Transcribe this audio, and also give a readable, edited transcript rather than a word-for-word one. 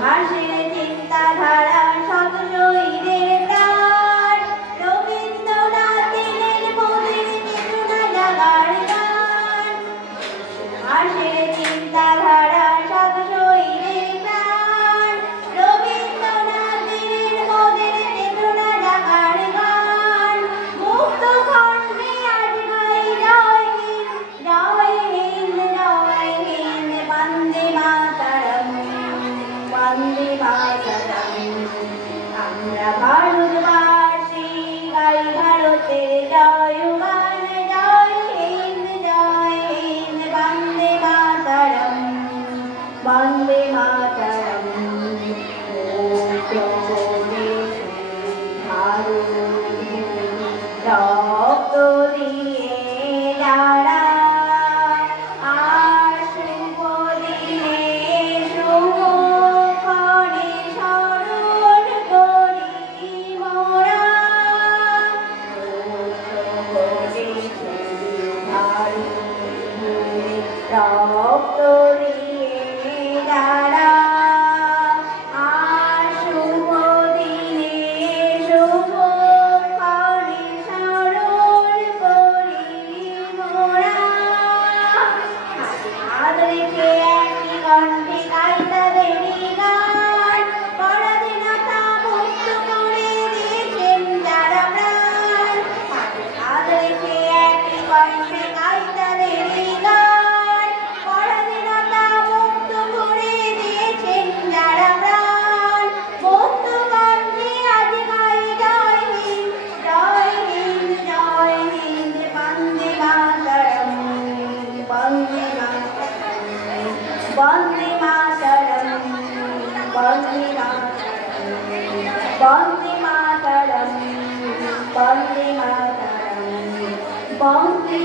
ইতিহাসের চিন্তাধারা শত শহীদের প্রাণ রবীন্দ্রনাথের মোদের চেতনা জাগার গান ইতিহাসের চিন্তাধারা শত শহীদের প্রাণ রবীন্দ্রনাথের মোদের চেতনা জাগার গান মুক্ত কণ্ঠে আজ গাই জয় হিন্দ জয় হিন্দ জয় হিন্দ বন্দে মাতরম বন্দে মাতরম আমরা ভারতবাসী গাই ভারতের জয় গান জয় হিন্দ বন্দে মাতরম বন্দে মাতরম রক্ত দিয়ে যারা আর শুভ দিনে শুভক্ষণে স্মরণ করি মোরা রক্ত দিয়ে যারা আর শুভ দিনে শুভক্ষণে স্মরণ করি মোরা আদরেছে একই কণ্ঠে গাই তাদেরই গান পরাধীনতা মুক্ত করে দিয়েছেন যারা প্রাণ আদরেছে একই কণ্ঠে গাই তাদেরই গান পরাধীনতা মুক্ত করে দিয়েছেন যারা প্রাণ মুক্ত কণ্ঠে আজ গাই জয় হিন্দ জয় হিন্দ জয় হিন্দ বন্দে মাতরম বন্দে মাতরম বন্দে মাতরম বন্দে মাতরম বন্দে মাতরম বন্দে মাতরম বন্দে